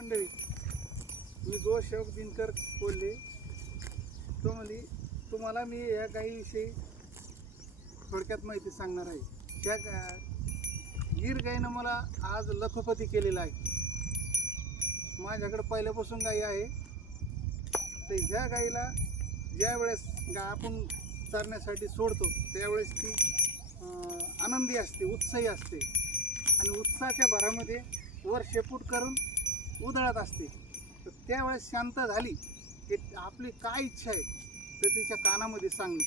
मंडळी, मी गोसेवक दिनकर बोलले. तुम्हाला मी या गायीविषयी थोडक्यात माहिती सांगणार आहे. त्या गीर गायीनं मला आज लखपती केलेला आहे. माझ्याकडे पहिल्यापासून गायी आहे. तर ह्या गायीला ज्या वेळेस आपण चरण्यासाठी सोडतो त्यावेळेस ती आनंदी असते, उत्साही असते आणि उत्साहाच्या भरामध्ये वर शेपूट करून उधळत असते. तर त्यावेळेस शांत झाली की आपली काय इच्छा आहे तर तिच्या कानामध्ये सांगणे,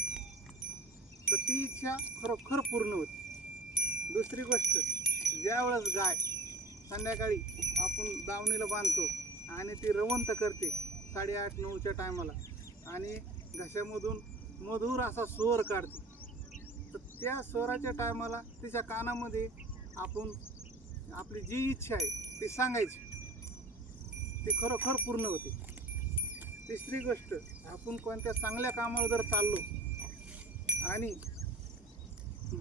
तर ती इच्छा खरोखर पूर्ण होते. दुसरी गोष्ट, ज्यावेळेस गाय संध्याकाळी आपण दावणीला बांधतो आणि ती रवंत करते 8:30-9च्या टायमाला आणि घशामधून मधुर असा स्वर काढते, तर त्या स्वराच्या टायमाला तिच्या कानामध्ये आपण आपली जी इच्छा आहे ती सांगायची, ती खरोखर पूर्ण होते. तिसरी गोष्ट, आपण कोणत्या चांगल्या कामाला जर चाललो आणि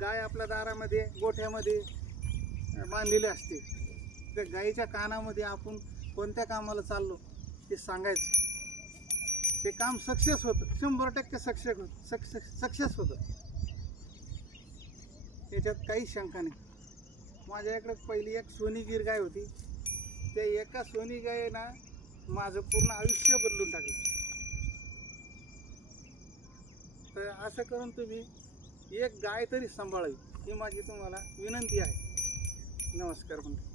गाय आपल्या दारामध्ये गोठ्यामध्ये बांधलेली असते, त्या गायीच्या कानामध्ये आपण कोणत्या कामाला चाललो ते सांगायचं, ते काम सक्सेस होतं, 100% सक्सेस होतं. याच्यात काही शंका नाही. माझ्याकडे पहिली एक सोनी गीर गाय होती. त्या एका सोनी गायीनं माझं पूर्ण आयुष्य बदलून टाकलं. तर असं करून तुम्ही एक गाय तरी सांभाळावी ही माझी तुम्हाला विनंती आहे. नमस्कार म्हणतो.